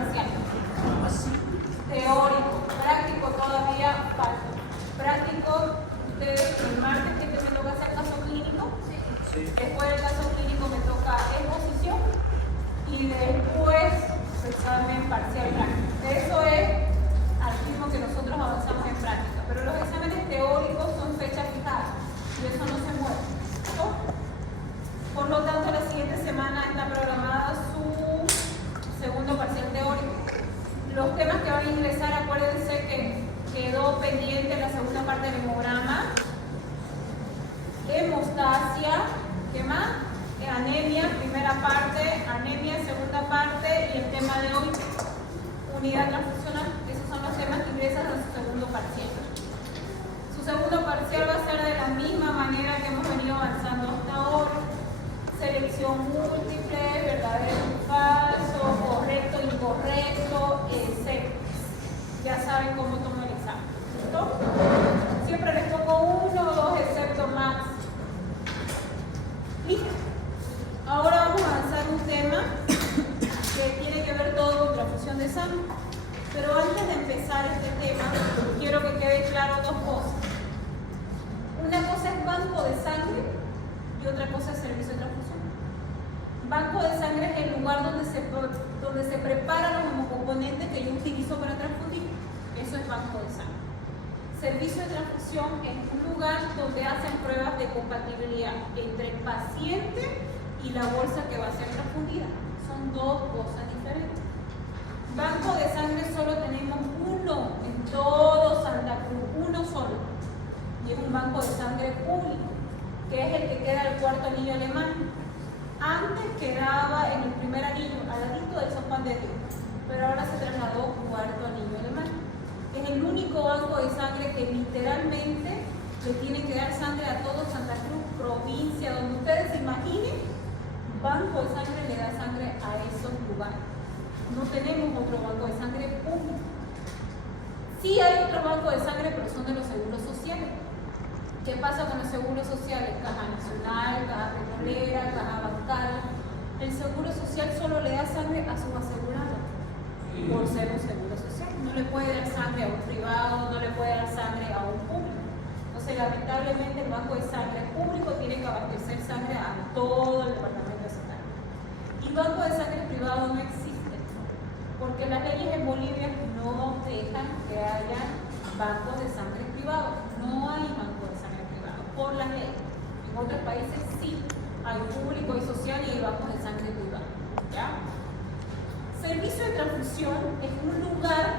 parcial. Teórico, práctico todavía falta. Práctico, ustedes el martes que me toca hacer caso clínico. Después del caso clínico me toca exposición y después examen parcial práctico. Eso es al ritmo que nosotros avanzamos en práctica. Pero los exámenes teóricos son fechas fijadas y eso no se mueve. ¿No? Por lo tanto, la siguiente semana está programada su segundo parcial teórico. Los temas que van a ingresar, acuérdense que quedó pendiente la segunda parte del hemograma, hemostasia, ¿qué más? Anemia, primera parte, anemia, segunda parte, y el tema de hoy, unidad transfusional. Esos son los temas que ingresan a su segundo parcial. Su segundo parcial va a ser de la misma manera que hemos venido avanzando hasta ahora. Selección múltiple, verdadero y falso, correcto, incorrecto, etc. Ya saben cómo tomo el examen. ¿Listo? Siempre les pongo 1 o 2 excepto max. Listo. Ahora vamos a avanzar un tema que tiene que ver todo con transfusión de sangre. Pero antes de empezar este tema, quiero que quede claro dos cosas. Una cosa es banco de sangre y otra cosa es servicio de transfusión. Banco de sangre es el lugar donde se preparan los hemocomponentes que yo utilizo para transfundir. Eso es banco de sangre. Servicio de transfusión es un lugar donde hacen pruebas de compatibilidad entre el paciente y la bolsa que va a ser transfundida. Son dos cosas diferentes. Banco de sangre solo tenemos uno en todo Santa Cruz, uno solo. Y es un banco de sangre público, que es el que queda al cuarto anillo alemán. Antes quedaba en el primer anillo, al ladito del San Juan de Dios, pero ahora se trasladó cuarto anillo alemán. Es el único banco de sangre que literalmente le tiene que dar sangre a todo Santa Cruz, provincia, donde ustedes se imaginen, banco de sangre le da sangre a esos lugares. No tenemos otro banco de sangre público. Sí hay otro banco de sangre, pero son de los seguros sociales. ¿Qué pasa con los seguros sociales? Caja Nacional, Caja Petrolera, Caja Bancaria. El seguro social solo le da sangre a sus asegurados, por ser un seguro social. No le puede dar sangre a un privado, no le puede dar sangre a un público. Entonces, lamentablemente, el banco de sangre público tiene que abastecer sangre a todo el departamento de sangre. Y banco de sangre privado no existe, porque las leyes en Bolivia no dejan que haya bancos de sangre privados. No hay banco de sangre privado por las leyes. En otros países sí hay público y social y hay bancos de sangre privado. ¿Ya? Servicio de transfusión es un lugar,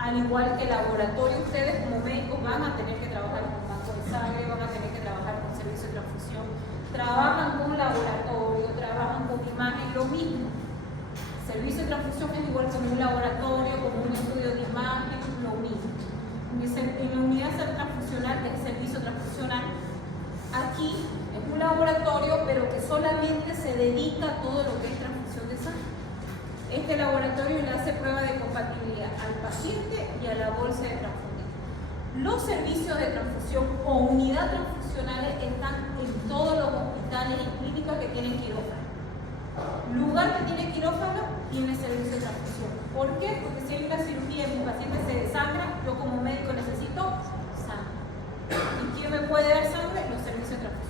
al igual que laboratorio, ustedes como médicos van a tener que trabajar con banco de sangre, van a tener que trabajar con servicio de transfusión, trabajan con laboratorio, trabajan con imagen, lo mismo. Servicio de transfusión es igual como un laboratorio, como un estudio de imagen, lo mismo. En la unidad transfusional, que es el servicio transfusional, aquí es un laboratorio, pero que solamente se dedica a todo lo que es transfusión de sangre. Este laboratorio le hace prueba de compatibilidad al paciente y a la bolsa de transfundir. Los servicios de transfusión o unidad transfusionales están en todos los hospitales y clínicas que tienen quirófano. Lugar que tiene quirófano tiene servicio de transfusión. ¿Por qué? Porque si hay una cirugía y mi paciente se desangra, yo como médico necesito sangre. ¿Y quién me puede dar sangre? Los servicios de transfusión.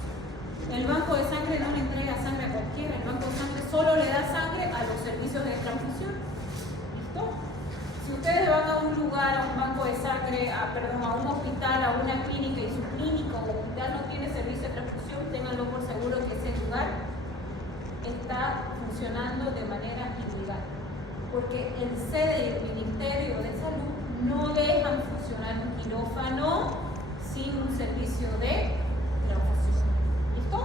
El banco de sangre no le entrega sangre a cualquiera, el banco de sangre solo le da sangre a los servicios de transfusión. ¿Listo? Si ustedes van a un lugar, a un banco de sangre, a un hospital, a una clínica y su clínica o hospital no tiene servicio de transfusión, ténganlo por seguro que ese lugar está funcionando de manera ilegal. Porque el sede y el Ministerio de Salud no dejan funcionar un quirófano sin un servicio de transfusión. ¿Listo?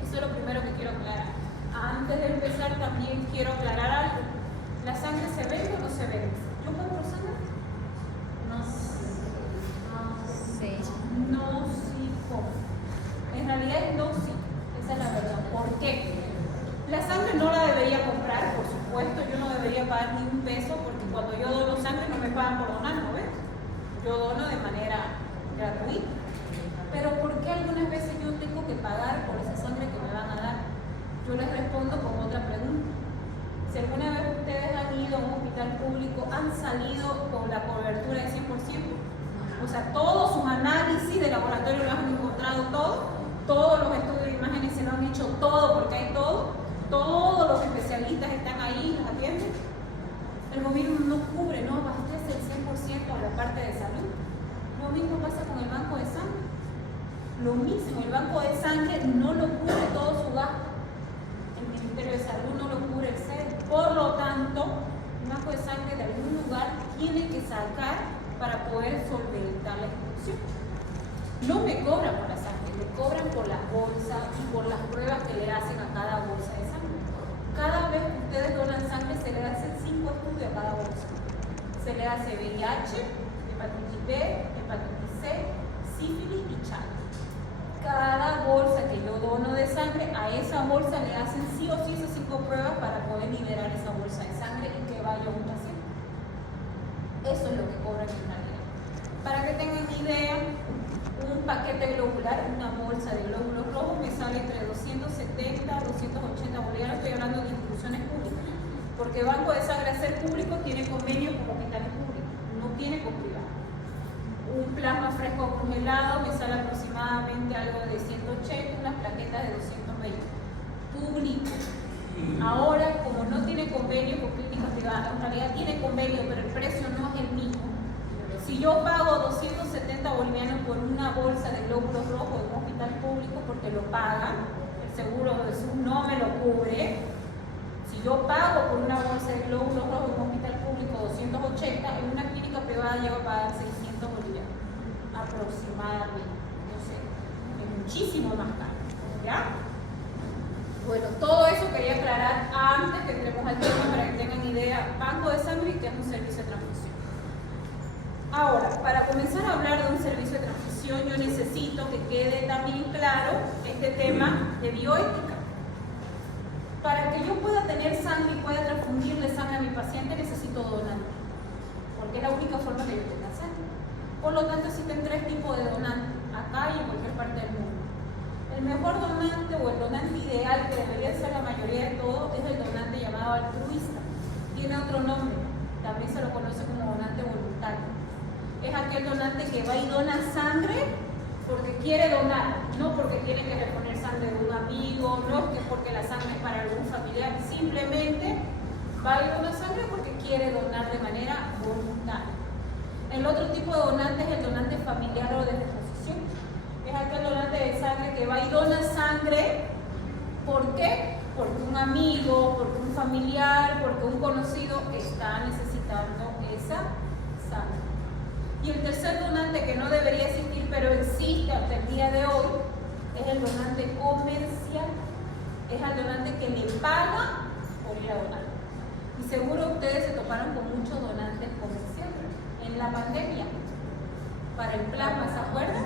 Eso es lo primero que quiero aclarar. Antes de empezar también quiero aclarar algo. ¿La sangre se vende o no se vende? ¿Yo compro sangre? No sé. No, sí compro. En realidad es no, sí. Esa es la verdad. ¿Por qué? La sangre no la debería comprar, por supuesto. Yo no debería pagar ni un peso porque cuando yo dono sangre no me pagan por donar, ¿no ves? Yo dono de manera gratuita. Pero ¿por qué algunas veces yo tengo que pagar por esa sangre que me van a dar? Yo les respondo con otra pregunta. Si alguna vez ustedes han o sea, todos sus análisis de laboratorio los han encontrado todos los estudios de imágenes se lo han hecho todo, porque hay todos los especialistas están ahí, los atienden. El gobierno no cubre, no abastece el 100% a la parte de salud. Lo mismo pasa con el banco de sangre. Lo mismo, el banco de sangre no lo cubre todo su gasto. El Ministerio de Salud no lo cubre el SED. Por lo tanto, el banco de sangre de algún lugar tiene que sacar para poder solventar la institución. No me cobran por la sangre, me cobran por la bolsa y por las pruebas que le hacen a cada bolsa de sangre. Cada vez que ustedes donan sangre se le hacen 5 estudios a cada bolsa. Se le hace VIH, hepatitis B, hepatitis C, sífilis y Chagas. Cada bolsa que yo dono de sangre, a esa bolsa le hacen sí o sí esas 5 pruebas para poder liberar esa bolsa de sangre y que vaya a un paciente. Eso es lo que cobran en realidad. Para que tengan idea, un paquete globular, una bolsa de glóbulos rojos me sale entre 270 a 280 bolivianos. Estoy hablando de instituciones públicas, porque Banco de Sangre, al ser público, tiene convenio con hospitales públicos, no tiene con privados. Un plasma fresco congelado me sale aproximadamente algo de 180, unas plaquetas de 220. Público. Ahora, como no tiene convenio con clínicas privadas, en realidad tiene convenio, pero el precio no es el mismo. Si yo pago 270 bolivianos por una bolsa de glóbulos rojos en un hospital público porque lo pagan, el seguro de SUS no me lo cubre. Si yo pago por una bolsa de glóbulos rojos en un hospital público 280, en una clínica privada llego a pagar 600 bolivianos, aproximadamente. No sé, es muchísimo más caro. ¿Ya? Bueno, todo eso quería aclarar antes que entremos al tema para que tengan idea. Banco de sangre y qué es un servicio de transfusión. Ahora, para comenzar a hablar de un servicio de transfusión, yo necesito que quede también claro este tema de bioética. Para que yo pueda tener sangre y pueda transfundirle sangre a mi paciente, necesito donante, porque es la única forma que yo tenga sangre. Por lo tanto, existen 3 tipos de donantes, acá y en cualquier parte del mundo. El mejor donante o el donante ideal, que debería ser la mayoría de todos, es el donante llamado altruista. Tiene otro nombre, también se lo conoce como donante voluntario. Es aquel donante que va y dona sangre porque quiere donar, no porque tiene que reponer sangre de un amigo, no es que porque la sangre es para algún familiar, simplemente va y dona sangre porque quiere donar de manera voluntaria. El otro tipo de donante es el donante familiar o de reposición. Es aquel donante de sangre que va y dona sangre. ¿Por qué? Porque un amigo, porque un familiar, porque un conocido está necesitando esa sangre. Y el tercer donante, que no debería existir, pero existe hasta el día de hoy, es el donante comercial. Es el donante que le paga por ir a donar. Y seguro ustedes se toparon con muchos donantes comerciales. En la pandemia, para el plasma, ¿se acuerdan?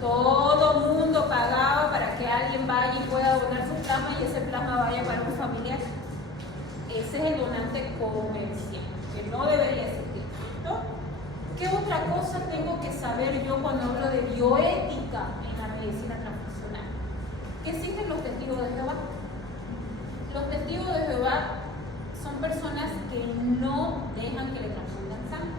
Todo el mundo pagaba para que alguien vaya y pueda donar su plasma y ese plasma vaya para un familiar. Ese es el donante comercial, que no debería existir. ¿No? ¿Qué otra cosa tengo que saber yo cuando hablo de bioética en la medicina transfusional? Que existen los testigos de Jehová. Los testigos de Jehová son personas que no dejan que le transfundan sangre.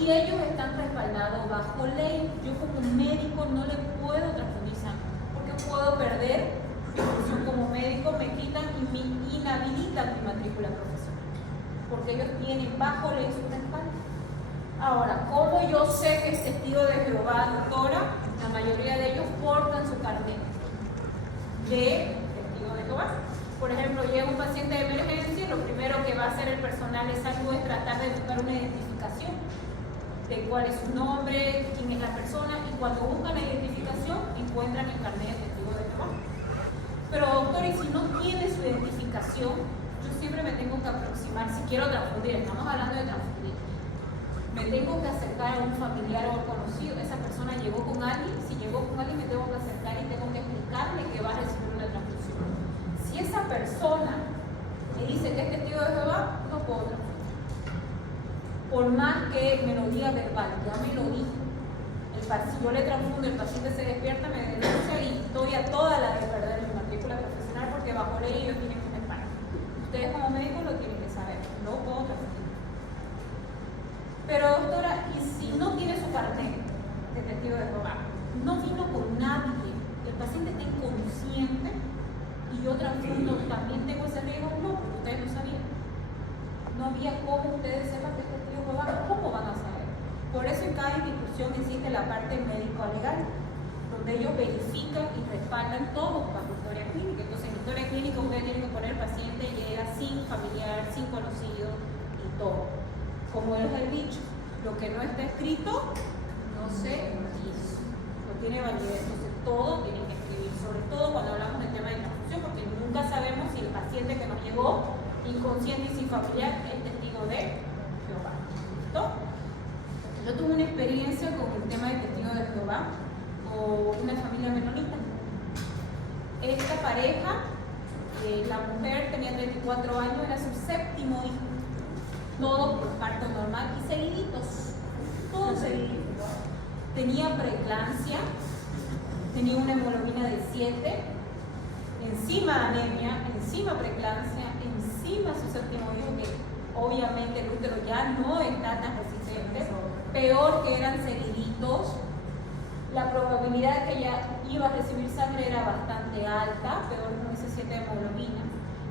Y ellos están respaldados bajo ley. Yo como médico no le puedo transfundir sangre, porque puedo perder mi función como médico, me quitan y me inhabilitan mi matrícula profesional, porque ellos tienen bajo ley su respaldo. Ahora, ¿cómo yo sé que es testigo de Jehová, doctora? La mayoría de ellos portan su carnet de testigo de Jehová. Por ejemplo, llega un paciente de emergencia, lo primero que va a hacer el personal de salud es tratar de buscar una identificación de cuál es su nombre, quién es la persona, y cuando buscan la identificación encuentran el carnet de testigo de Jehová. Pero doctor, y si no tiene su identificación, yo siempre me tengo que aproximar, si quiero transfundir, estamos hablando de transfundir, me tengo que acercar a un familiar o conocido. Esa persona llegó con alguien, si llegó con alguien me tengo que acercar y tengo que explicarle que va a recibir una transfusión. Si esa persona me dice que es testigo de Jehová, no puedo transfundir. Por más que me lo diga verbal, ya me lo dijo. Si yo le transfundo, el paciente se despierta, me denuncia y estoy a toda la de perder mi matrícula profesional, porque bajo ley ellos tienen que estar. Ustedes como médicos lo tienen que saber, no puedo transfundir. Pero doctora, ¿y si no tiene su carnet de testigo de Jehová. No vino con nadie. El paciente está inconsciente y yo transfundo, también tengo ese riesgo. No, porque ustedes no sabían. No había cómo ustedes sepan que es testigo de Jehová. ¿Cómo van a saber? Por eso en cada institución existe la parte médico-legal, donde ellos verifican y respaldan todo bajo historia clínica. Entonces, en historia clínica ustedes tienen que poner el paciente llega sin familiar, sin conocido y todo. Como es el dicho, lo que no está escrito no se hizo, no tiene validez. Entonces, todo tiene que escribir, sobre todo cuando hablamos del tema de transfusión, porque nunca sabemos si el paciente que nos llegó inconsciente y sin familiar es testigo de Jehová. ¿Listo? Yo tuve una experiencia con el tema de testigo de Jehová, o una familia menonita. Esta pareja, la mujer tenía 34 años, era su 7º hijo, todo por parto normal y seguiditos, todos seguiditos. Tenía preeclampsia, tenía una hemoglobina de 7, encima anemia, encima preeclampsia, encima su 7º hijo, que obviamente el útero ya no está tan resistente, peor que eran seguiditos. La probabilidad de que ella iba a recibir sangre era bastante alta, peor con ese 7 de hemoglobina.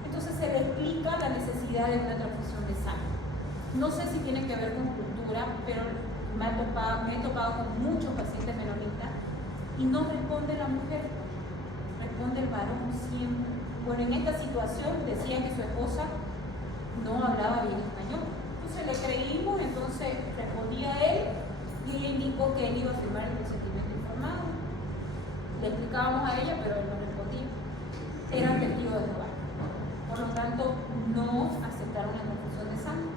Entonces se le explica la necesidad de una transfusión de sangre. No sé si tiene que ver con cultura, pero me he topado con muchos pacientes menonitas y no responde la mujer, responde el varón siempre. Bueno, en esta situación decían que su esposa no hablaba bien español. Entonces le creímos, entonces respondía a él y ella indicó que él iba a firmar el consentimiento informado. Le explicábamos a ella, pero él no respondía. Era testigo de Jehová. Por lo tanto, no aceptaron la transfusión de sangre.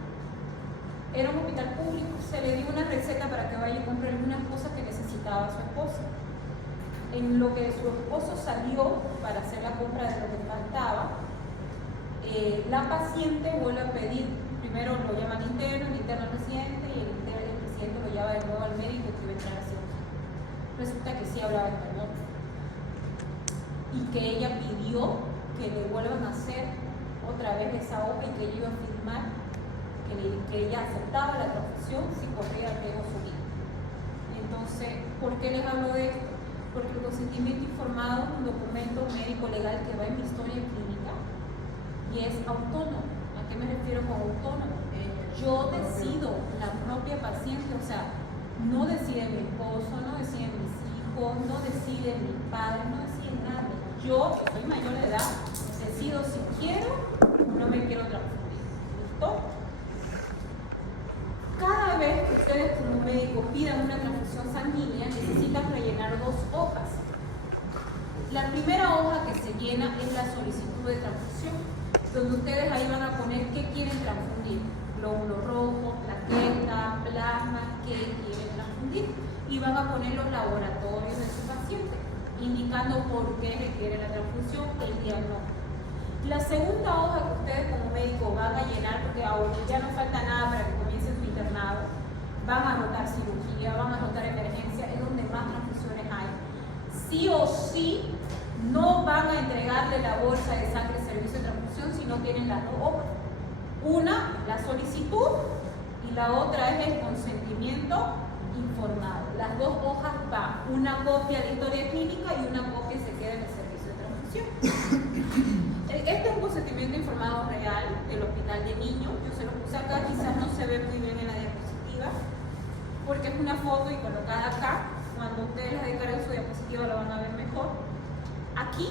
Era un hospital público, se le dio una receta para que vaya y compre algunas cosas que necesitaba su esposa. En lo que su esposo salió para hacer la compra de lo que faltaba, la paciente vuelve a pedir, primero lo llaman interno, el interno al presidente y el presidente lo lleva de nuevo al médico que iba a entrar a cirugía. Resulta que sí hablaba español y que ella pidió que le vuelvan a hacer otra vez esa hoja y que ella iba a firmar que ella aceptaba la transfusión si corría riesgo su vida. Entonces, ¿por qué les hablo de esto? Porque el consentimiento informado es un documento médico legal que va en mi historia clínica y es autónomo. ¿A qué me refiero con autónomo? Yo decido, la propia paciente, o sea, no decide mi esposo, no deciden mis hijos, no decide mi padre, no decide nadie. Yo, que soy mayor de edad, decido si quiero o no me quiero transfundir. ¿Listo? Cada vez que ustedes como médico pidan una transfusión sanguínea, necesitan rellenar 2 hojas. La primera hoja que se llena es la solicitud de transfusión, donde ustedes ahí van a poner qué quieren transfundir. Glóbulos rojos, plaquetas, plasma, qué quieren transfundir. Y van a poner los laboratorios de su paciente, indicando por qué requiere la transfusión, el diagnóstico. La segunda hoja que ustedes como médicos van a llenar, porque ahora ya no falta nada para que comience su internado, van a anotar cirugía, van a anotar emergencia, es donde más transfusiones hay. Sí o sí, no van a entregarle la bolsa de sangre servicio de transfusión si no tienen las 2 hojas. Una, la solicitud, y la otra es el consentimiento informado. Las 2 hojas van, una copia de historia clínica y una copia se queda en el servicio de transfusión. Este es un consentimiento informado real del hospital de niños. Yo se lo puse acá, quizás no se ve muy bien en la diapositiva, porque es una foto y colocada acá. Cuando ustedes la descarguen su diapositiva lo van a ver mejor. Aquí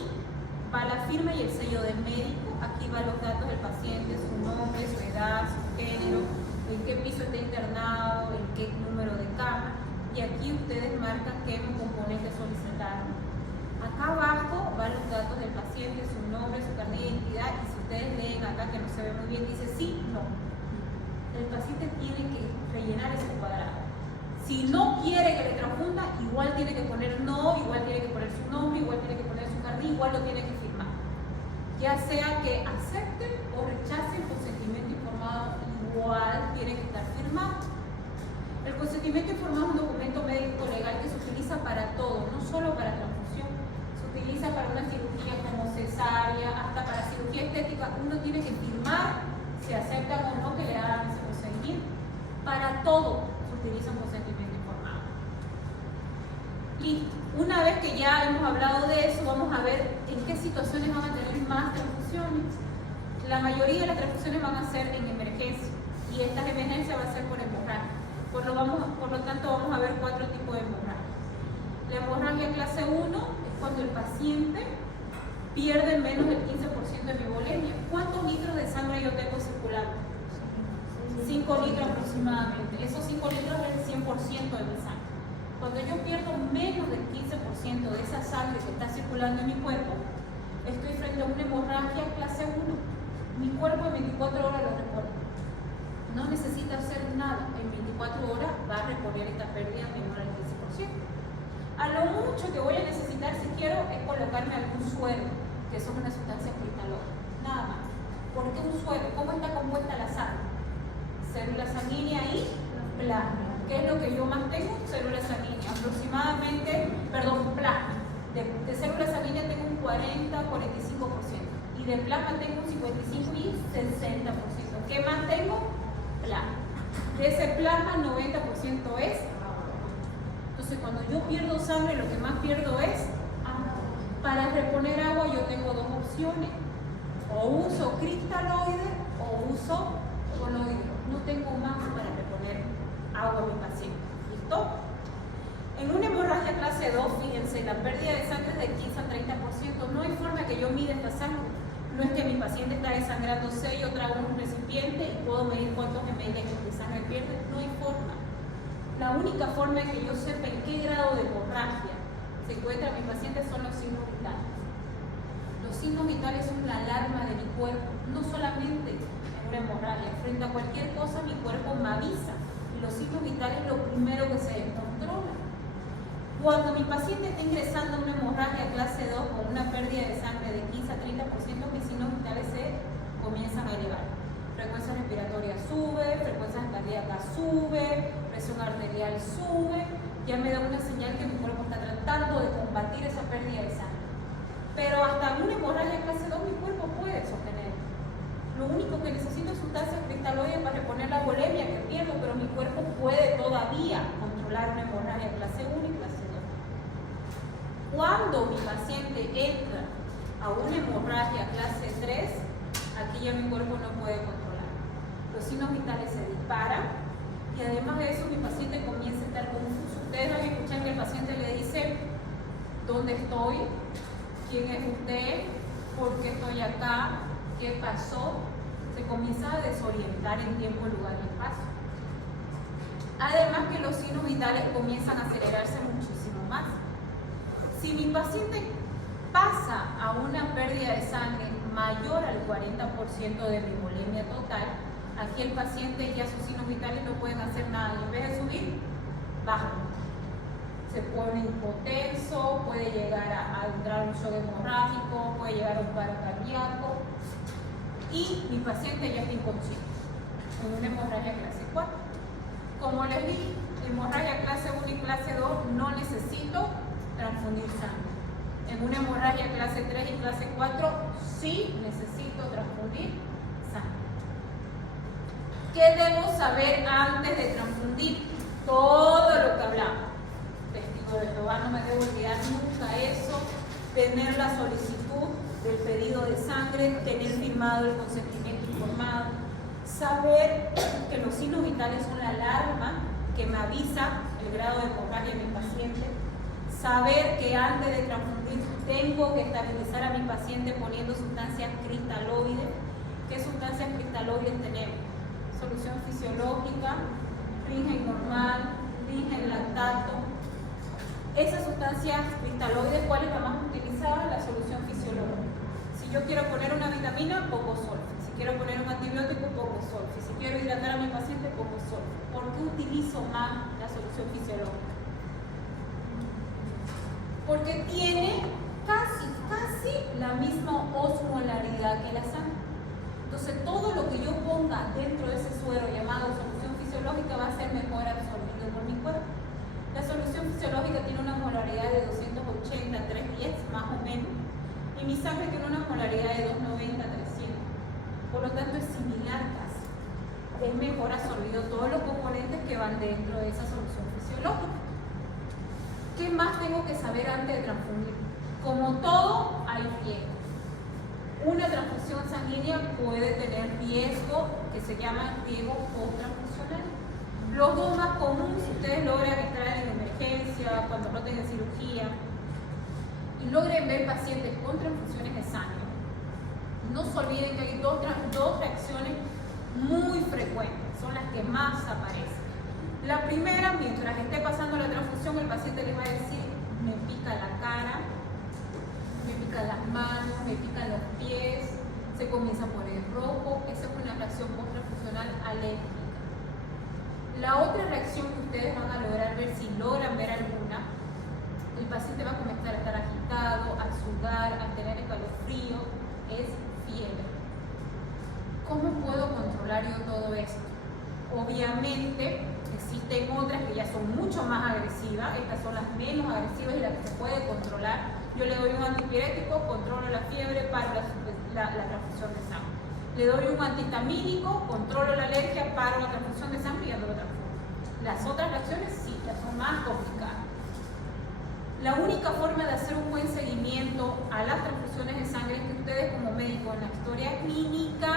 va la firma y el sello del médico. Aquí van los datos del paciente, su nombre, su edad, su género, en qué piso está internado, en qué número de cama. Y aquí ustedes marcan qué componente solicitaron. Acá abajo van los datos del paciente, su nombre, su carnet de identidad, y si ustedes leen acá que no se ve muy bien, dice sí, no. El paciente tiene que rellenar ese cuadrado. Si no quiere que le transfunda, igual tiene que poner no, igual tiene que poner su nombre, igual tiene que poner su carnet, igual lo tiene que firmar. Ya sea que acepten o rechacen el consentimiento informado, igual tiene que estar firmado. El consentimiento informado es un documento médico legal que se utiliza para todo, no solo para transfusión. Se utiliza para una cirugía como cesárea, hasta para cirugía estética. Uno tiene que firmar si aceptan o no que le hagan ese procedimiento. Para todo se utiliza un consentimiento informado. Listo. Una vez que ya hemos hablado de eso, vamos a ver en qué situaciones van a tener más transfusiones. La mayoría de las transfusiones van a ser en emergencia y estas emergencias van a ser por hemorragia. Por lo tanto, vamos a ver 4 tipos de hemorragia. La hemorragia clase 1 es cuando el paciente pierde menos del 15% de mi volemia. ¿Cuántos litros de sangre yo tengo circulando? 5 litros aproximadamente. Esos 5 litros es el 100% de mi sangre. Cuando yo pierdo menos del 15% de esa sangre que está circulando en mi cuerpo, estoy frente a una hemorragia clase 1. Mi cuerpo en 24 horas lo repone. No necesita hacer nada. En 24 horas va a reponer esta pérdida menor al 15%. A lo mucho que voy a necesitar, si quiero, es colocarme algún suero, que son una sustancia cristalógena. Nada más. ¿Por qué un suero? ¿Cómo está compuesta la sangre? Célula sanguínea y plasma. ¿Qué es lo que yo más tengo? Célula sanguínea. Aproximadamente, plasma. De célula sanguínea tengo un 40-45%. Y de plasma tengo un 55 y 60%. ¿Qué más tengo? Plasma. De ese plasma, 90% es agua. Entonces, cuando yo pierdo sangre, lo que más pierdo es agua. Para reponer agua, yo tengo 2 opciones. O uso cristaloide o uso coloide. No tengo más para reponer agua a mi paciente. ¿Listo? En una hemorragia clase 2, fíjense, la pérdida de sangre es de 15 a 30%. No hay forma que yo mida esta sangre. No es que mi paciente está desangrándose, yo traigo un recipiente y puedo medir cuántos ml de sangre pierde. No hay forma. La única forma de que yo sepa en qué grado de hemorragia se encuentra mi paciente son los signos vitales. Los signos vitales son la alarma de mi cuerpo, no solamente en una hemorragia. Frente a cualquier cosa, mi cuerpo me avisa. Y los signos vitales es lo primero que se descontrola. Cuando mi paciente está ingresando a una hemorragia clase 2 con una pérdida de sangre de 15 a 30%, mis signos vitales se comienzan a elevar. Frecuencia respiratoria sube, frecuencia cardíaca sube, presión arterial sube. Ya me da una señal que mi cuerpo está tratando de combatir esa pérdida de sangre. Pero hasta una hemorragia clase 2 mi cuerpo puede sostener. Lo único que necesito es sustancias cristaloides para reponer la volemia que pierdo, pero mi cuerpo puede todavía controlar una hemorragia clase 1 y clase 2. Cuando mi paciente entra a una hemorragia clase 3, aquí ya mi cuerpo no puede controlar. Los signos vitales se disparan y además de eso mi paciente comienza a estar confuso. Ustedes van a escuchar que el paciente le dice: ¿dónde estoy? ¿Quién es usted? ¿Por qué estoy acá? ¿Qué pasó? Se comienza a desorientar en tiempo, lugar y espacio. Además que los signos vitales comienzan a acelerarse muchísimo más. Si mi paciente pasa a una pérdida de sangre mayor al 40% de mi volemia total, aquí el paciente ya sus signos vitales no pueden hacer nada y en vez de subir, bajan. Se pone hipotenso, puede llegar a entrar a un shock hemorrágico, puede llegar a un paro cardíaco y mi paciente ya está inconsciente en una hemorragia clase 4. Como les dije, hemorragia clase 1 y clase 2 no necesito transfundir sangre. En una hemorragia clase 3 y clase 4 sí necesito transfundir sangre. ¿Qué debo saber antes de transfundir? Todo lo que hablamos. Testigo de Jehová, no me debo olvidar nunca eso. Tener la solicitud del pedido de sangre, tener firmado el consentimiento informado, saber que los signos vitales son la alarma que me avisa el grado de hemorragia de mi paciente, saber que antes de transfundir tengo que estabilizar a mi paciente poniendo sustancias cristaloides. ¿Qué sustancias cristaloides tenemos? Solución fisiológica, Ringen normal, Ringen lactato. Esas sustancias cristaloides, ¿cuál es la más utilizada? La solución fisiológica. Si yo quiero poner una vitamina, poco sulfite. Si quiero poner un antibiótico, poco sulfite. Si quiero hidratar a mi paciente, poco sulfite. ¿Por qué utilizo más la solución fisiológica? Porque tiene casi la misma osmolaridad que la sangre. Entonces todo lo que yo ponga dentro de ese suero llamado solución fisiológica va a ser mejor absorbido por mi cuerpo. La solución fisiológica tiene una molaridad de 280 a 310 más o menos, y mi sangre tiene una molaridad de 290 a 300. Por lo tanto es similar casi. Es mejor absorbido todos los componentes que van dentro de esa solución fisiológica. ¿Qué más tengo que saber antes de transfundir? Como todo, hay riesgo. Una transfusión sanguínea puede tener riesgo que se llama riesgo post-transfusional. Los dos más comunes, si ustedes logran estar en emergencia, cuando no tengan cirugía, y logren ver pacientes con transfusiones de sangre, no se olviden que hay dos reacciones muy frecuentes, son las que más aparecen. La primera, mientras esté pasando la transfusión, el paciente les va a decir: me pica la cara, me pican las manos, me pican los pies, se comienza a poner rojo. Esa es una reacción post-transfusional alérgica. La otra reacción que ustedes van a lograr ver, si logran ver alguna, el paciente va a comenzar a estar agitado, a sudar, a tener escalofrío, es fiebre. ¿Cómo puedo controlar yo todo esto? Obviamente existen otras que ya son mucho más agresivas, estas son las menos agresivas y las que se puede controlar. Yo le doy un antipirético, controlo la fiebre, paro la transfusión de sangre. Le doy un antihistamínico, controlo la alergia, paro la transfusión de sangre y ya no lo transfundo. Las otras reacciones sí, ya son más complicadas. La única forma de hacer un buen seguimiento a las transfusiones de sangre es que ustedes como médicos en la historia clínica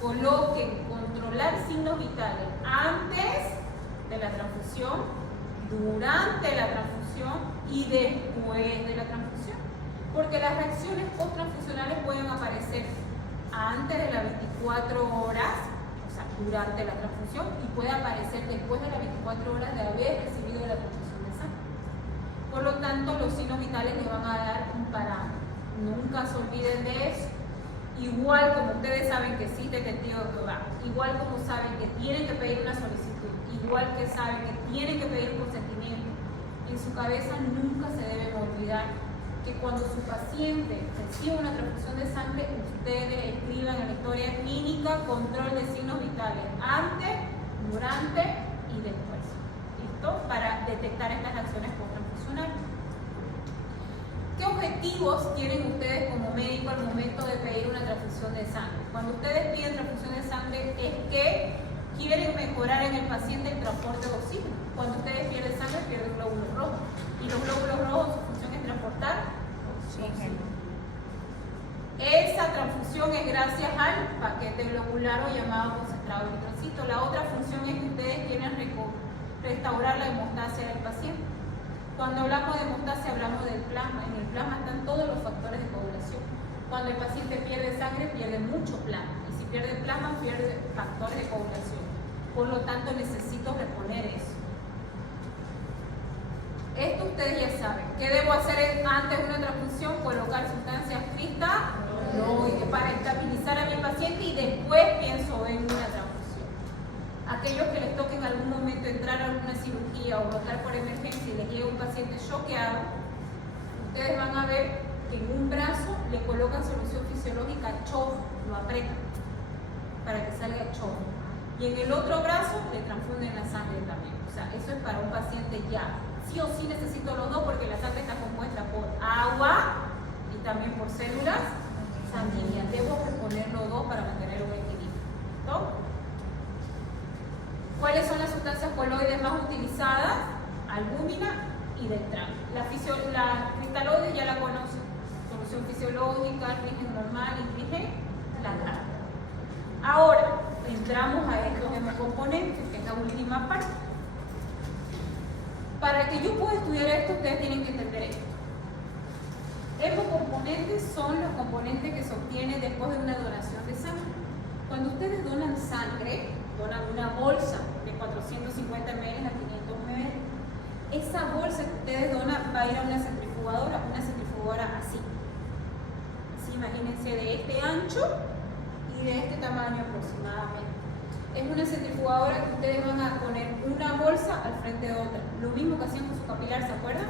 coloquen controlar signos vitales antes de la transfusión, durante la transfusión y después de la transfusión. Porque las reacciones post-transfusionales pueden aparecer antes de las 24 horas, o sea, durante la transfusión, y puede aparecer después de las 24 horas de haber recibido la transfusión de sangre. Por lo tanto, los signos vitales les van a dar un parámetro. Nunca se olviden de eso. Igual como ustedes saben que existe el testigo de Jehová, igual como saben que tienen que pedir una solicitud, igual que saben que tienen que pedir un consentimiento, en su cabeza nunca se deben olvidar que cuando su paciente recibe una transfusión de sangre, ustedes escriban en la historia clínica control de signos vitales antes, durante y después. ¿Listo? Para detectar estas reacciones post-transfusionales. ¿Qué objetivos tienen ustedes como médico al momento de pedir una transfusión de sangre? Cuando ustedes piden transfusión de sangre es que quieren mejorar en el paciente el transporte de oxígeno. Cuando ustedes pierden sangre, pierden glóbulos rojos. Y los glóbulos rojos, su función es transportar oxígeno. Esa transfusión es gracias al paquete globular o llamado concentrado de eritrocito. La otra función es que ustedes quieren restaurar la hemostasia del paciente. Cuando hablamos de hemostasia hablamos del plasma. En el plasma están todos los factores de coagulación. Cuando el paciente pierde sangre, pierde mucho plasma. Y si pierde plasma, pierde factores de coagulación. Por lo tanto, necesito reponer eso. Esto ustedes ya saben. ¿Qué debo hacer antes de una transfusión? Colocar sustancias cristalóides para estabilizar a mi paciente y después pienso en una transfusión. Aquellos que les toque en algún momento entrar a alguna cirugía o rotar por emergencia y les llega un paciente choqueado, ustedes van a ver que en un brazo le colocan solución fisiológica chorro, lo apretan para que salga chorro. Y en el otro brazo le transfunden la sangre también. O sea, eso es para un paciente ya. Sí o sí necesito los dos porque la sangre está compuesta por agua y también por células sanguíneas. Debo reponer los dos para mantener un equilibrio. ¿No? ¿Cuáles son las sustancias coloides más utilizadas? Albúmina y Deltran. La cristaloides ya la conocen. Solución fisiológica, origen normal, origen lateral. Ahora, entramos a estos hemocomponentes, que es la última parte. Para que yo pueda estudiar esto, ustedes tienen que entender esto. Hemocomponentes son los componentes que se obtienen después de una donación de sangre. Cuando ustedes donan sangre, donan una bolsa de 450 ml a 500 ml. Esa bolsa que ustedes donan va a ir a una centrifugadora así. Así, imagínense, de este ancho y de este tamaño aproximadamente. Es una centrifugadora que ustedes van a poner una bolsa al frente de otra. Lo mismo que hacían con su capilar, ¿se acuerdan?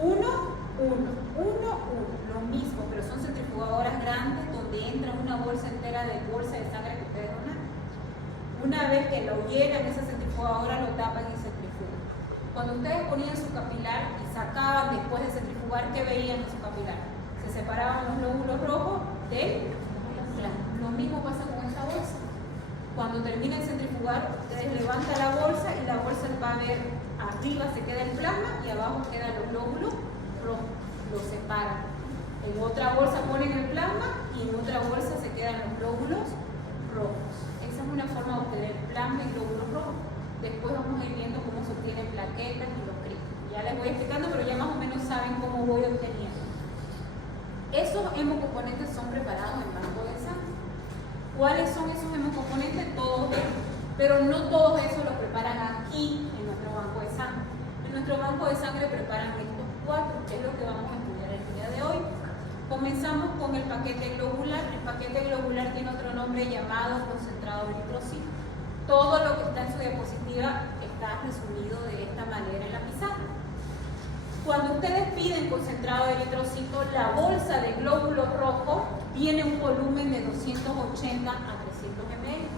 Uno, lo mismo, pero son centrifugadoras grandes donde entra una bolsa entera de sangre que ustedes donan. Una vez que lo llenan, esa centrifugadora lo tapan y centrifugan. Cuando ustedes ponían su capilar y sacaban después de centrifugar, ¿qué veían en su capilar? Se separaban los glóbulos rojos del plasma. Lo mismo pasa con esta bolsa. Cuando termina de centrifugar, ustedes levantan la bolsa y la bolsa va a ver arriba se queda el plasma y abajo quedan los glóbulos rojos, los separan. En otra bolsa ponen el plasma y en otra bolsa se quedan los glóbulos rojos. Esa es una forma de obtener plasma y glóbulos rojos. Después vamos a ir viendo cómo se obtienen plaquetas y los cristos. Ya les voy explicando, pero ya más o menos saben cómo voy obteniendo. Esos hemocomponentes son preparados en banco de sangre. ¿Cuáles son esos hemocomponentes? Todos ellos. Pero no todos esos los preparan aquí en nuestro banco de sangre. En nuestro banco de sangre preparan estos 4, que es lo que vamos a estudiar el día de hoy. Comenzamos con el paquete globular. El paquete globular tiene otro nombre llamado concentrado de eritrocito. Todo lo que está en su diapositiva está resumido de esta manera en la pizarra. Cuando ustedes piden concentrado de eritrocito, la bolsa de glóbulos rojos tiene un volumen de 280 a 300 ml.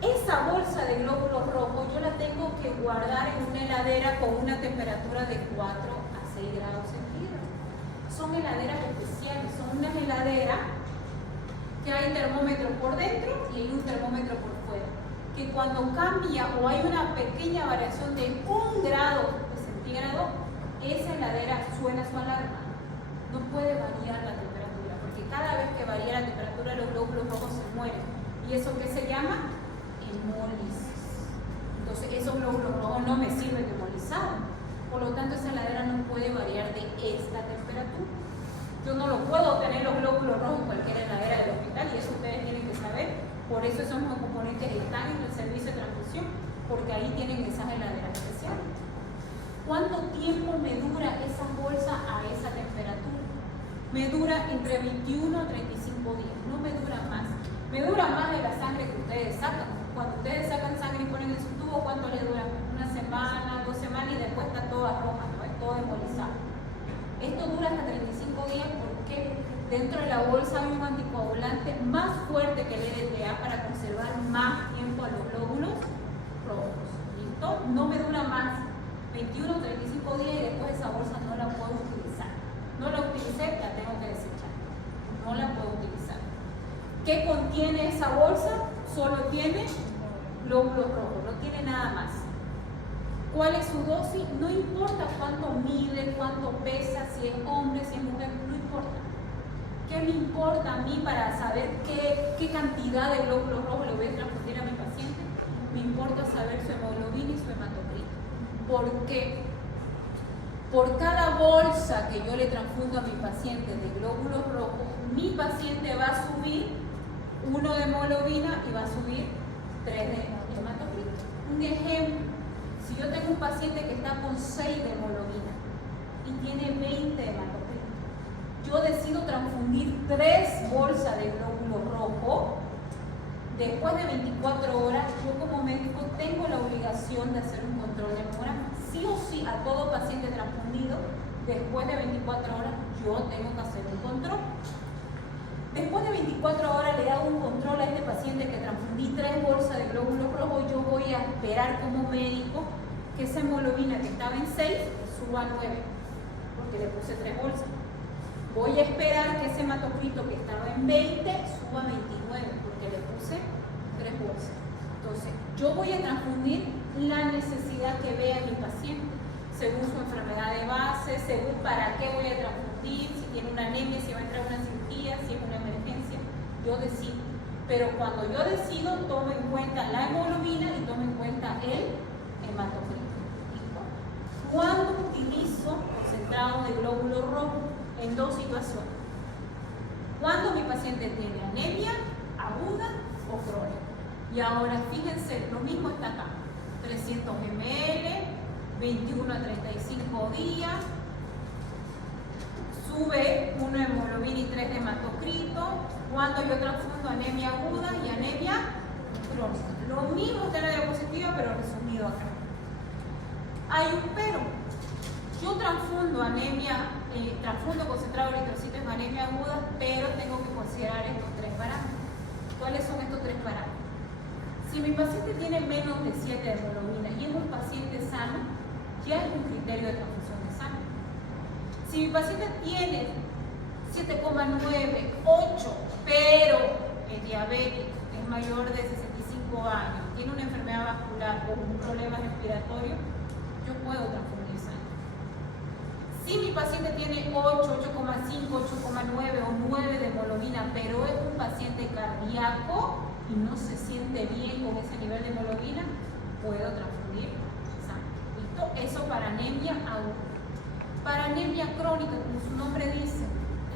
Esa bolsa de glóbulos rojos yo la tengo que guardar en una heladera con una temperatura de 4 a 6 grados centígrados. Son heladeras especiales, son unas heladeras que hay termómetro por dentro y hay un termómetro por fuera. Que cuando cambia o hay una pequeña variación de 1 grado centígrado, esa heladera suena su alarma. No puede variar la temperatura, porque cada vez que varía la temperatura los glóbulos rojos se mueren. ¿Y eso qué se llama? Hemólisis. Entonces esos glóbulos rojos no me sirven de hemolizado. Por lo tanto esa heladera no puede variar de esta temperatura. Yo no lo puedo obtener los glóbulos rojos en cualquier heladera del hospital y eso ustedes tienen que saber. Por eso esos componentes están en el servicio de transfusión, porque ahí tienen esas heladeras especiales. ¿Cuánto tiempo me dura esa bolsa a esa temperatura? Me dura entre 21 a 35 días, no me dura más. Me dura más de la sangre que ustedes sacan. Cuando ustedes sacan sangre y ponen en su tubo, ¿cuánto les dura? 1 semana, 2 semanas y después está toda roja, ¿no? Es todo embolizado. Esto dura hasta 35 días porque dentro de la bolsa hay un anticoagulante más fuerte que el EDTA para conservar más tiempo a los glóbulos rojos. ¿Listo? No me dura más 21 o 35 días y después esa bolsa no la puedo utilizar. No la utilicé, la tengo que desechar. No la puedo utilizar. ¿Qué contiene esa bolsa? Solo tiene glóbulos rojos, no tiene nada más. ¿Cuál es su dosis? No importa cuánto mide, cuánto pesa, si es hombre, si es mujer, no importa. ¿Qué me importa a mí para saber qué cantidad de glóbulos rojos le voy a transfundir a mi paciente? Me importa saber su hemoglobina y su hematocrito. ¿Por qué? Por cada bolsa que yo le transfundo a mi paciente de glóbulos rojos, mi paciente va a subir 1 de hemoglobina y va a subir 3 de hematocrito. Un ejemplo. Si yo tengo un paciente que está con 6 de hemoglobina y tiene 20 de hematocrito, yo decido transfundir 3 bolsas de glóbulos rojos. Después de 24 horas, yo como médico tengo la obligación de hacer un control de hemograma. Sí o sí, a todo paciente transfundido, después de 24 horas, yo tengo que hacer un control. Después de 24 horas le hago un control a este paciente que transfundí 3 bolsas de glóbulos rojos. Yo voy a esperar como médico que esa hemoglobina que estaba en 6 suba a 9, porque le puse 3 bolsas. Voy a esperar que ese hematocrito que estaba en 20 suba a 29, porque le puse 3 bolsas. Entonces, yo voy a transfundir la necesidad que vea mi paciente, según su enfermedad de base, según para qué voy a transfundir, si tiene una anemia, si va a entrar a una cirugía, si es una emergencia, yo decido. Pero cuando yo decido, tomo en cuenta la hemoglobina y tomo en cuenta el hematocrito. ¿Cuándo utilizo concentrado de glóbulos rojos? En 2 situaciones. Cuando mi paciente tiene anemia aguda o crónica. Y ahora fíjense, lo mismo está acá. 300 ml, 21 a 35 días, sube 1 de hemoglobina y 3 de hematocrito. Cuando yo transfundo anemia aguda y anemia crónica. Lo mismo está en la diapositiva, pero resumido acá. Hay un pero. Yo transfundo concentrado de eritrocitos en anemia aguda, pero tengo que considerar estos 3 parámetros. ¿Cuáles son estos 3 parámetros? Si mi paciente tiene menos de 7 de hemoglobina y es un paciente sano, ya es un criterio de transfusión de sangre. Si mi paciente tiene 7,9, 8, pero es diabético, es mayor de 65 años, tiene una enfermedad vascular o un problema respiratorio, yo puedo transfundir sangre. Si mi paciente tiene 8, 8,5, 8,9 o 9 de hemoglobina, pero es un paciente cardíaco y no se siente bien con ese nivel de hemoglobina, puedo transfundir sangre. ¿Listo? Eso para anemia aguda. Para anemia crónica, como su nombre dice,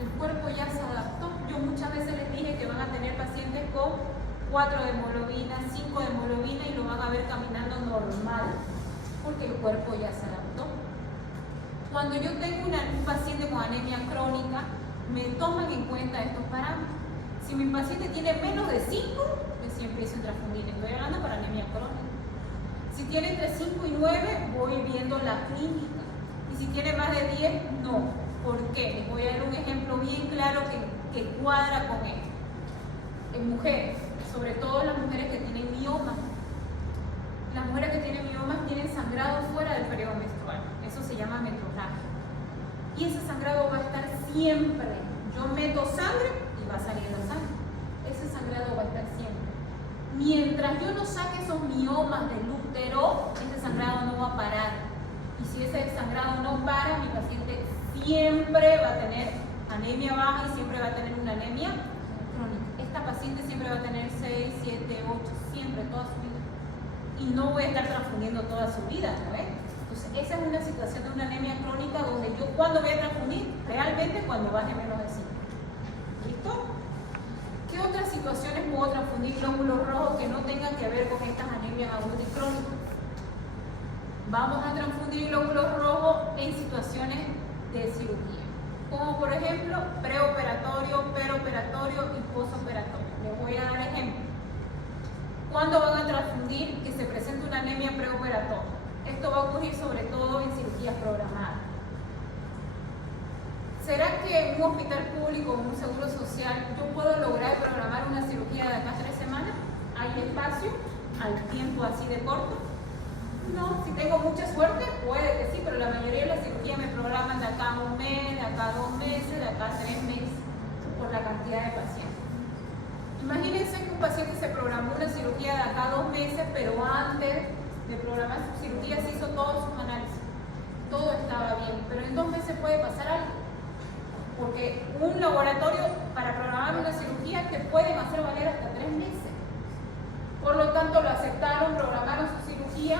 el cuerpo ya se adaptó. Yo muchas veces les dije que van a tener pacientes con 4 de hemoglobina, 5 de hemoglobina y lo van a ver caminando normal, porque el cuerpo ya se adaptó. Cuando yo tengo un paciente con anemia crónica, me toman en cuenta estos parámetros. Si mi paciente tiene menos de 5, pues sí empiezo a transfundir. Estoy hablando para anemia crónica. Si tiene entre 5 y 9, voy viendo la clínica. Y si tiene más de 10, no. ¿Por qué? Les voy a dar un ejemplo bien claro que cuadra con esto. En mujeres, sobre todo las mujeres que tienen miomas. Las mujeres que tienen miomas tienen sangrado fuera del periodo menstrual. Eso se llama metrorragia. Y ese sangrado va a estar siempre. Yo meto sangre y va saliendo sangre. Ese sangrado va a estar siempre. Mientras yo no saque esos miomas del útero, ese sangrado no va a parar. Y si ese sangrado no para, mi paciente siempre va a tener anemia baja y siempre va a tener una anemia crónica. Esta paciente siempre va a tener 6, 7, 8, siempre, toda su vida. Y no voy a estar transfundiendo toda su vida, ¿no ves? Entonces, esa es una situación de una anemia crónica donde yo, ¿cuándo voy a transfundir? Realmente cuando baje menos de 5. ¿Listo? ¿Qué otras situaciones puedo transfundir glóbulos rojos que no tengan que ver con estas anemias agudas y crónicas? Vamos a transfundir glóbulos rojos en situaciones de cirugía, como por ejemplo preoperatorio, peroperatorio y posoperatorio. Les voy a dar ejemplos. ¿Cuándo van a transfundir que se presente una anemia preoperatoria? Esto va a ocurrir sobre todo en cirugías programadas. ¿Será que en un hospital público o en un seguro social yo puedo lograr programar una cirugía de acá a 3 semanas? ¿Hay espacio al tiempo así de corto? No, si tengo mucha suerte, puede que sí, pero la mayoría de las cirugías me programan de acá a 1 mes, de acá a 2 meses, de acá a 3 meses, por la cantidad de pacientes. Imagínense que un paciente se programó una cirugía de acá a 2 meses, pero antes de programar su cirugía se hizo todos sus análisis. Todo estaba bien, pero en 2 meses puede pasar algo. Porque un laboratorio para programar una cirugía te pueden hacer valer hasta 3 meses. Por lo tanto, lo aceptaron, programaron su cirugía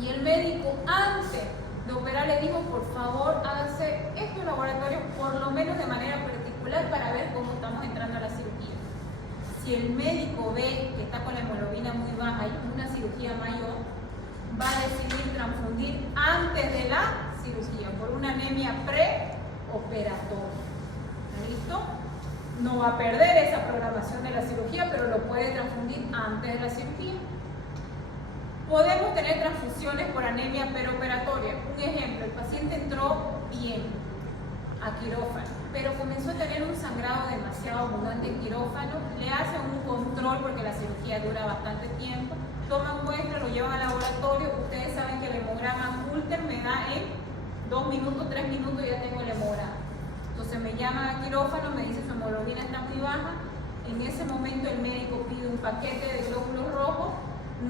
y el médico antes de operar le dijo, por favor, hágase estos laboratorios por lo menos de manera particular para ver cómo estamos entrando a la cirugía. Si el médico ve que está con la hemoglobina muy baja y una cirugía mayor, va a decidir transfundir antes de la cirugía por una anemia preoperatoria. ¿Listo? No va a perder esa programación de la cirugía, pero lo puede transfundir antes de la cirugía. Podemos tener transfusiones por anemia peroperatoria. Un ejemplo, el paciente entró bien a quirófano, pero comenzó a tener un sangrado demasiado abundante en quirófano, le hacen un control porque la cirugía dura bastante tiempo, toman muestra, lo llevan al laboratorio. Ustedes saben que el hemograma Holter me da en 2 minutos, 3 minutos ya tengo el hemograma. Entonces me llaman a quirófano, me dicen su hemoglobina está muy baja. En ese momento el médico pide un paquete de glóbulos rojos.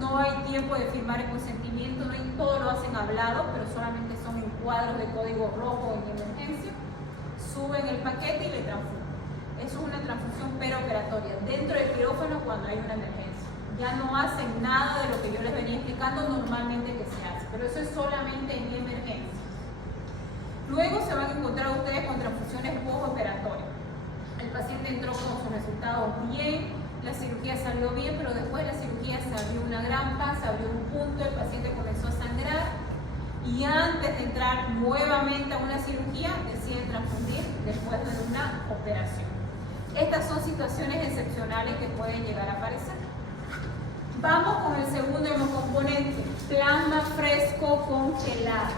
No hay tiempo de firmar el consentimiento, todo lo hacen hablado, pero solamente son en cuadros de código rojo en emergencia. Suben el paquete y le transfunden. Eso es una transfusión peroperatoria dentro del quirófano cuando hay una emergencia. Ya no hacen nada de lo que yo les venía explicando normalmente que se hace, pero eso es solamente en emergencia. Luego se van a encontrar ustedes con transfusiones postoperatorias. El paciente entró con sus resultados bien, la cirugía salió bien, pero después de la cirugía se abrió una grampa, se abrió un punto, el paciente comenzó a sangrar y antes de entrar nuevamente a una cirugía deciden transfundir después de una operación. Estas son situaciones excepcionales que pueden llegar a aparecer. Vamos con el segundo hemocomponente, plasma fresco congelado.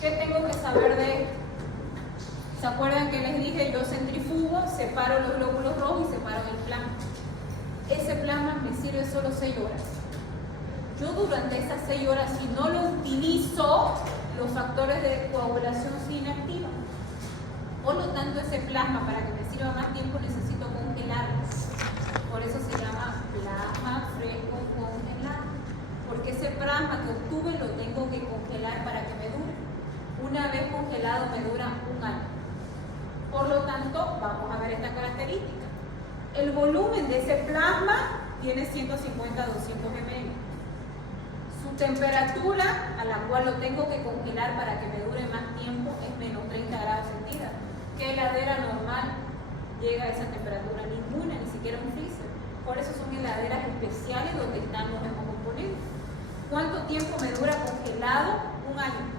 ¿Qué tengo que saber de esto? ¿Se acuerdan que les dije yo centrifugo, separo los glóbulos rojos y separo el plasma? Ese plasma me sirve solo 6 horas. Yo durante esas 6 horas, si no lo utilizo, los factores de coagulación se inactivan. Por lo tanto, ese plasma, para que me sirva más tiempo, necesito congelarlo. Por eso se llama plasma fresco congelado. plasma que obtuve lo tengo que congelar para que me dure. Una vez congelado me dura un año. Por lo tanto, vamos a ver esta característica. El volumen de ese plasma tiene 150 a 200 ml. Su temperatura, a la cual lo tengo que congelar para que me dure más tiempo, es menos 30 grados centígrados. ¿Qué heladera normal llega a esa temperatura? Ninguna, ni siquiera un freezer. Por eso son heladeras especiales donde están los mismos componentes. ¿Cuánto tiempo me dura congelado? Un año.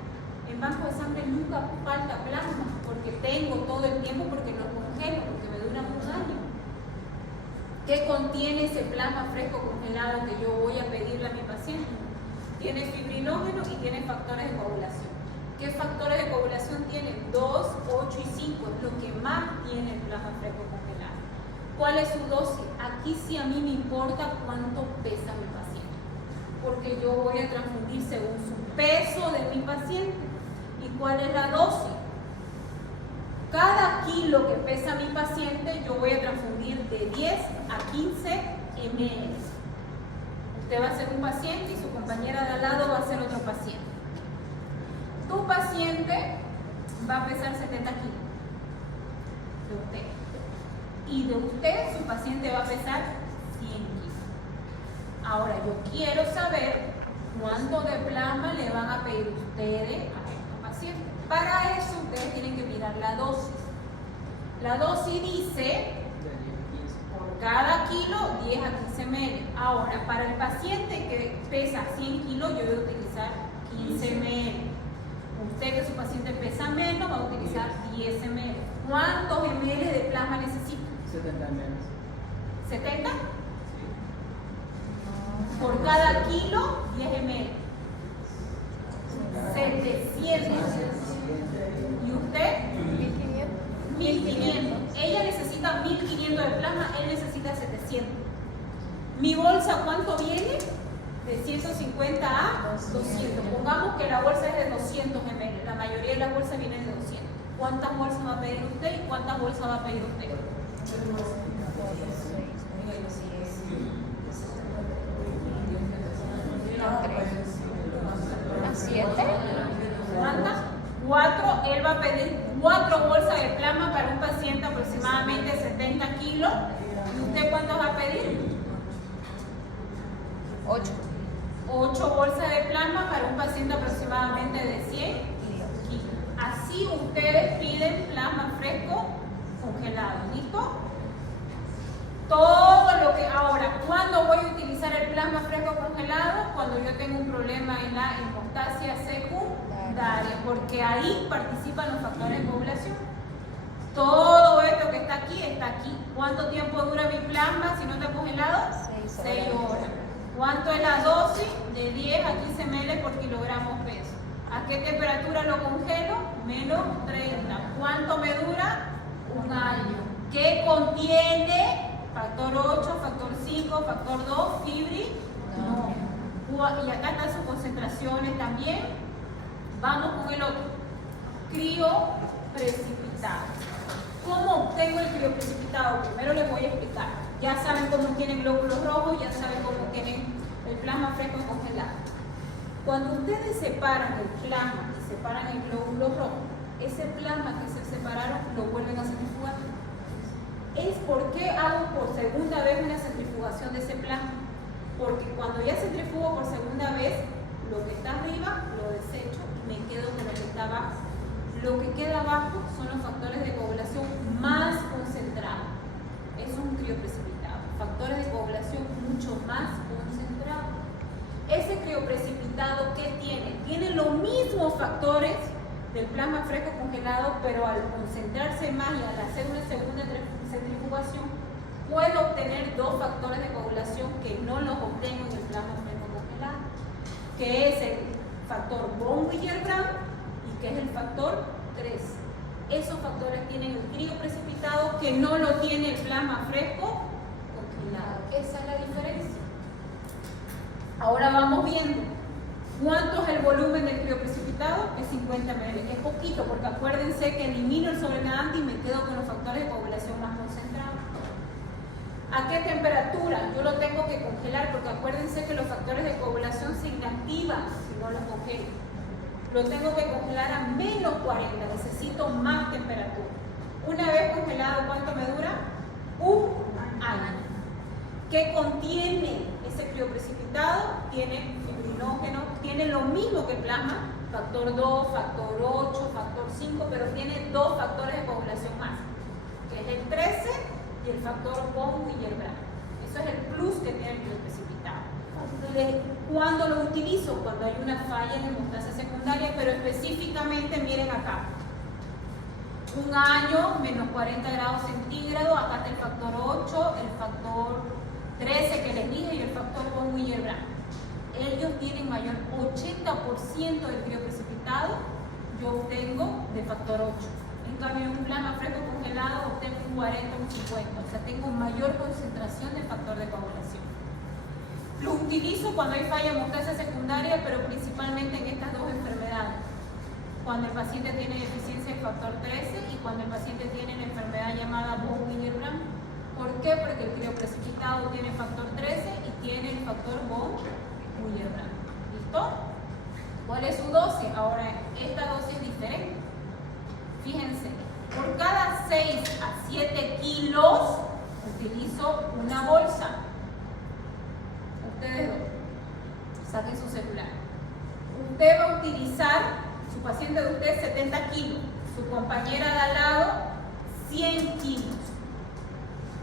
En banco de sangre nunca falta plasma, porque tengo todo el tiempo, porque lo congelo, porque me dura un año. ¿Qué contiene ese plasma fresco congelado que yo voy a pedirle a mi paciente? Tiene fibrinógeno y tiene factores de coagulación. ¿Qué factores de coagulación tiene? 2, 8 y 5, es lo que más tiene el plasma fresco congelado. ¿Cuál es su dosis? Aquí sí a mí me importa cuánto pesa mi paciente, porque yo voy a transfundir según su peso de mi paciente. ¿Y cuál es la dosis? Cada kilo que pesa mi paciente yo voy a transfundir de 10 a 15 ml. Usted va a ser un paciente y su compañera de al lado va a ser otro paciente. Tu paciente va a pesar 70 kilos de usted. Y de usted, su paciente va a pesar 100 kilos. Ahora, yo quiero saber cuánto de plasma le van a pedir ustedes a estos pacientes. Para eso, ustedes tienen que mirar la dosis. La dosis dice, por cada kilo, 10 a 15 ml. Ahora, para el paciente que pesa 100 kilos, yo voy a utilizar 15 ml. Usted, que su paciente pesa menos, va a utilizar 10 ml. ¿Cuántos ml de plasma necesita? 70 ml. ¿70? Sí. Por cada kilo, 10 ml. 700. ¿Y usted? 1500. Ella necesita 1500 de plasma, él necesita 700. ¿Mi bolsa cuánto viene? De 150 a 200. Pongamos que la bolsa es de 200 ml. La mayoría de las bolsas vienen de 200. ¿Cuántas bolsas va a pedir usted y cuántas bolsas va a pedir usted? ¿A 7? ¿Cuántas? 4. Él va a pedir 4 bolsas de plasma para un paciente aproximadamente 70 kilos. ¿Y usted cuántas va a pedir? 8. 8 bolsas de plasma para un paciente aproximadamente de 100 kilos. Así ustedes piden plasma fresco congelado. ¿Listo? Todo lo que... Ahora, ¿cuándo voy a utilizar el plasma fresco congelado? Cuando yo tengo un problema en la hemostasia secundaria, porque ahí participan los factores de coagulación. Todo esto que está aquí. ¿Cuánto tiempo dura mi plasma si no está congelado? 6 horas. ¿Cuánto es la dosis? De 10 a 15 ml por kilogramo peso. ¿A qué temperatura lo congelo? Menos 30. ¿Cuánto me dura? Un año. ¿Qué contiene? Factor 8, factor 5, factor 2, fibri. No. Y acá están sus concentraciones también. Vamos con el otro. Crioprecipitado. ¿Cómo obtengo el crioprecipitado? Primero les voy a explicar. Ya saben cómo tienen glóbulos rojos, ya saben cómo tienen el plasma fresco congelado. Cuando ustedes separan el plasma y separan el glóbulo rojo, ese plasma que se separaron lo vuelven a centrifugar. Es porque hago por segunda vez una centrifugación de ese plasma. Porque cuando ya centrifugo por segunda vez, lo que está arriba lo desecho y me quedo con lo que está abajo. Lo que queda abajo son los factores de coagulación más concentrados. Es un crioprecipitado. Factores de coagulación mucho más concentrados. Ese crioprecipitado, ¿qué tiene? Tiene los mismos factores del plasma fresco congelado, pero al concentrarse más y al hacer una segunda centrifugación, puedo obtener 2 factores de coagulación que no los obtengo en el plasma fresco congelado, que es el factor von Willebrand y que es el factor 3. Esos factores tienen el crioprecipitado que no lo tiene el plasma fresco congelado. Esa es la diferencia. Ahora vamos viendo. ¿Cuánto es el volumen del crioprecipitado? Es 50 ml. Es poquito porque acuérdense que elimino el sobrenadante y me quedo con los factores de coagulación más concentrados. ¿A qué temperatura? Yo lo tengo que congelar porque acuérdense que los factores de coagulación se inactivan Lo tengo que congelar a menos 40, necesito más temperatura. Una vez congelado, ¿cuánto me dura? Un año. ¿Qué contiene ese crioprecipitado? Tiene fibrinógeno, tiene lo mismo que plasma, factor 2, factor 8, factor 5, pero tiene dos factores de coagulación más, que es el 13 y el factor von Willebrand. Eso es el plus que tiene el crioprecipitado. ¿Cuándo lo utilizo? Cuando hay una falla en hemostasia secundaria, pero específicamente, miren acá. Un año, menos 40 grados centígrados, acá está el factor 8, el factor 13 que les dije y el factor von Willebrand. Ellos tienen mayor 80% del crioprecipitado, yo obtengo de factor 8. En cambio, en un plasma fresco congelado obtengo un 40 o un 50, o sea, tengo mayor concentración de factor de coagulación. Lo utilizo cuando hay falla hemostasia secundaria, pero principalmente en estas dos enfermedades. Cuando el paciente tiene deficiencia de factor 13 y cuando el paciente tiene la enfermedad llamada von Willebrand. ¿Por qué? Porque el crioprecipitado tiene factor 13 y tiene el factor von Willebrand. ¿Listo? ¿Cuál es su dosis? Ahora, esta dosis es diferente. Fíjense, por cada 6 a 7 kilos utilizo una bolsa. Ustedes dos, saquen su celular. Usted va a utilizar, su paciente de usted 70 kilos, su compañera de al lado 100 kilos.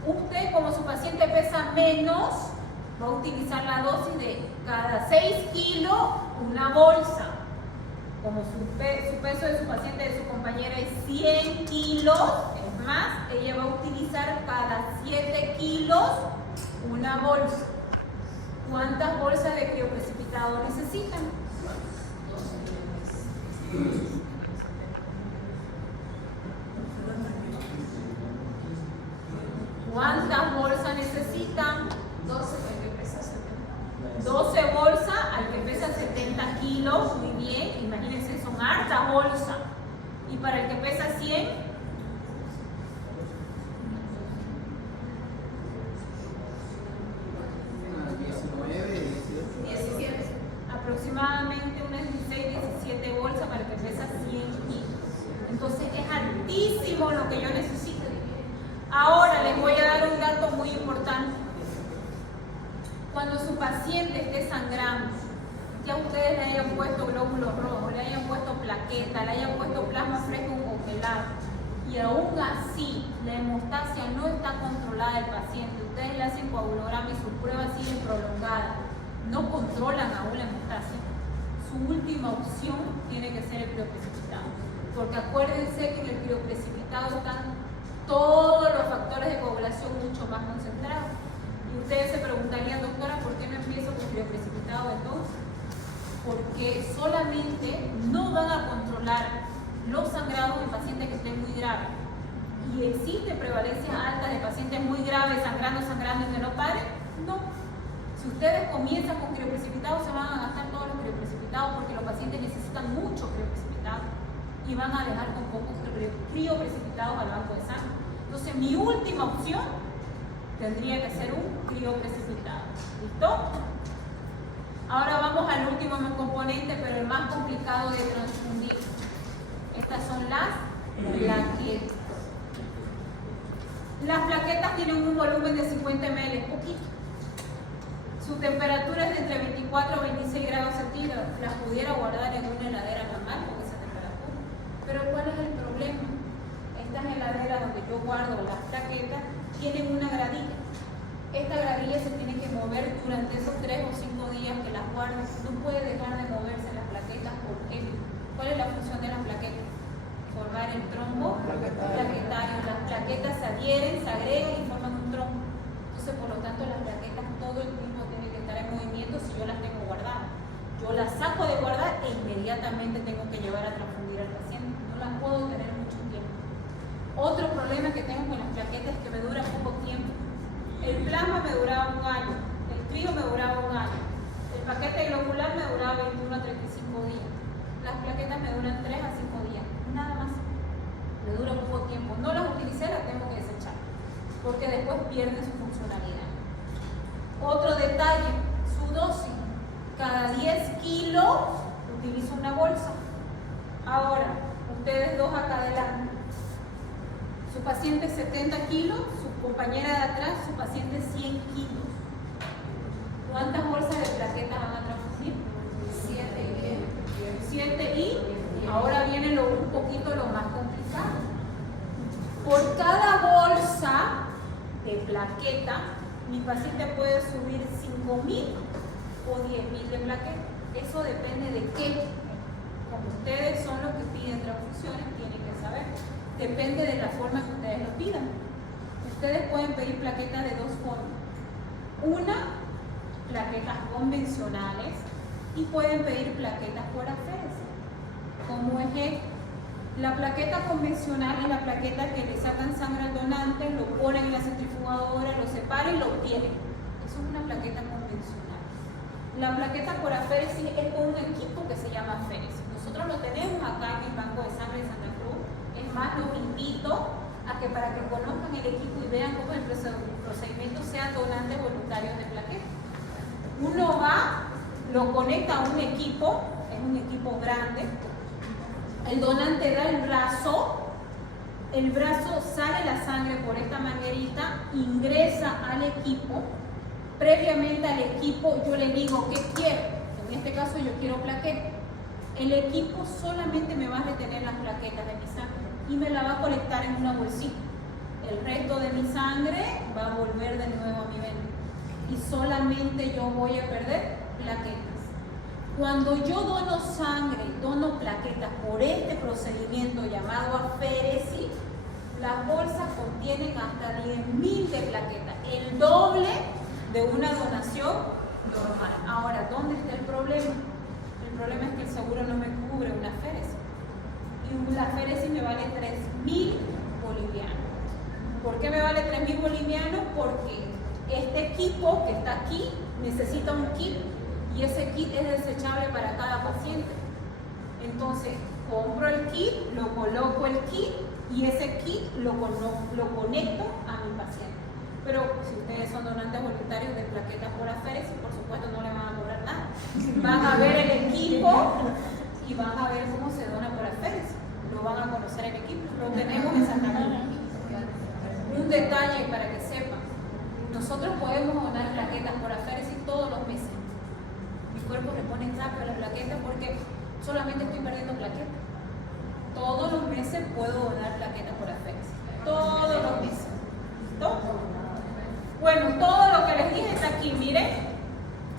Usted, como su paciente pesa menos, va a utilizar la dosis de cada 6 kilos una bolsa. Como su peso de su paciente, de su compañera es 100 kilos, es más, ella va a utilizar cada 7 kilos una bolsa. ¿Cuántas bolsas de crioprecipitado necesitan? ¿Cuántas bolsas necesitan? 12 bolsas al que pesa 70 kilos, muy bien, imagínense, son hartas bolsas. Y para el que pesa 100, aproximadamente unas 16, 17 bolsas para el que pesa 100 kilos. Entonces es altísimo lo que yo necesito. Ahora les voy a dar un dato muy importante. Cuando su paciente esté sangrando, ya ustedes le hayan puesto glóbulos rojos, le hayan puesto plaqueta, le hayan puesto plasma fresco congelado, y aún así la hemostasia no está controlada del paciente, ustedes le hacen coagulograma y sus pruebas siguen prolongadas, no controlan aún la hemostasia, su última opción tiene que ser el crioprecipitado. Porque acuérdense que en el crioprecipitado están todos los factores de coagulación mucho más concentrados. Y ustedes se preguntarían, doctora, ¿por qué no empiezo con crioprecipitado entonces? Porque solamente no van a controlar los sangrados en pacientes que estén muy graves. ¿Y existe prevalencia alta de pacientes muy graves sangrando y que no paren? No. Si ustedes comienzan con crioprecipitado, se van a gastar todos los crioprecipitados porque los pacientes necesitan mucho crioprecipitado y van a dejar con pocos crioprecipitados al banco de sangre. Entonces, mi última opción tendría que ser un crioprecipitado. ¿Listo? Ahora vamos al último componente, pero el más complicado de transfundir. Estas son las plaquetas. Las plaquetas tienen un volumen de 50 ml, poquito. Su temperatura es de entre 24 a 26 grados centígrados. Las pudiera guardar en una heladera normal con esa temperatura. Pero ¿cuál es el problema? Estas heladeras donde yo guardo las plaquetas tienen una gradilla. Esta gradilla se tiene que mover durante esos 3 o 5 días que las guardo. No puede dejar de moverse las plaquetas. ¿Por qué? ¿Cuál es la función de las plaquetas? Formar el trombo plaquetario. Las plaquetas se adhieren, se agregan y forman un trombo. Entonces, por lo tanto, las plaquetas todo el tiempo tienen que estar en movimiento si yo las tengo guardadas. Yo las saco de guardar e inmediatamente tengo que llevar a transfundir al paciente. No las puedo tener mucho tiempo. Otro problema que tengo con las plaquetas es que me dura poco tiempo. El plasma me duraba un año, el trío me duraba un año, el paquete globular me duraba 21 a 35 días. Las plaquetas me duran 3 a 5 días, nada más. Me dura poco tiempo. No las utilicé, las tengo que desechar, porque después pierden su funcionalidad. Otro detalle, su dosis. Cada 10 kilos utilizo para acá adelante. Su paciente 70 kilos, su compañera de atrás, su paciente 100 kilos. ¿Cuántas bolsas de plaquetas van a transfundir? 7 y ahora viene un poquito lo más complicado. Por cada bolsa de plaqueta, mi paciente puede subir 5.000 o 10.000 de plaquetas. Eso depende de qué. Como ustedes son los que piden transfusiones, tienen que saber. Depende de la forma que ustedes lo pidan. Ustedes pueden pedir plaquetas de dos formas. Una, plaquetas convencionales, y pueden pedir plaquetas por aféresis. Como ejemplo, la plaqueta convencional es la plaqueta que le sacan sangre al donante, lo ponen en la centrifugadora, lo separan y lo obtienen. Eso es una plaqueta convencional. La plaqueta por aféresis es con un equipo que se llama aféresis. Nosotros lo tenemos acá en el Banco de Sangre de Santa Cruz. Es más, los invito a que para que conozcan el equipo y vean cómo el procedimiento, sean donantes voluntarios de plaquetas. Uno va, lo conecta a un equipo, es un equipo grande. El donante da el brazo sale la sangre por esta manguerita, ingresa al equipo. Previamente al equipo yo le digo qué quiero. En este caso yo quiero plaquetas. El equipo solamente me va a retener las plaquetas de mi sangre y me la va a colectar en una bolsita. El resto de mi sangre va a volver de nuevo a mi vena y solamente yo voy a perder plaquetas. Cuando yo dono sangre, dono plaquetas por este procedimiento llamado aféresis, las bolsas contienen hasta 10.000 de plaquetas, el doble de una donación normal. Ahora, ¿dónde está el problema? El problema es que el seguro no me cubre una aféresis. Y la aféresis me vale 3.000 bolivianos. ¿Por qué me vale 3.000 bolivianos? Porque este equipo que está aquí necesita un kit y ese kit es desechable para cada paciente. Entonces, compro el kit, lo coloco el kit y ese kit lo conecto a mi paciente. Pero si ustedes son donantes voluntarios de plaquetas por aféresis, por supuesto no le van a cobrar nada. Van a ver el equipo y van a ver cómo se dona por aféresis. Lo van a conocer el equipo. Lo tenemos en Santa Cruz. Un detalle para que sepan. Nosotros podemos donar plaquetas por aféresis todos los meses. Mi cuerpo le pone rápido a la plaqueta porque solamente estoy perdiendo plaquetas. Todos los meses puedo donar plaquetas por aféresis. Todos los meses. ¿Listo? Bueno, todo lo que les dije está aquí, miren.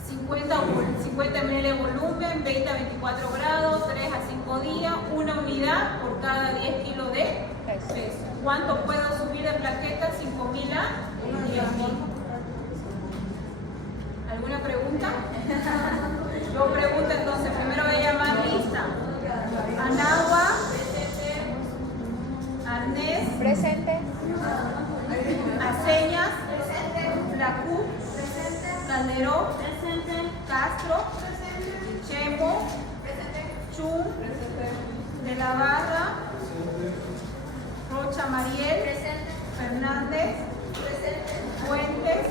50 ml de volumen, 20 a 24 grados, 3 a 5 días, una unidad por cada 10 kilos de peso. ¿Cuánto puedo subir de plaquetas? 5.000 a 10.000. ¿Alguna pregunta? Yo pregunto entonces, primero voy a llamar lista. Anagua. Arnés. Presente. Aceñas. Flacú. Calderón. Castro. Chemo. Chum. De la Barra. Rocha Mariel. Fernández. Fuentes.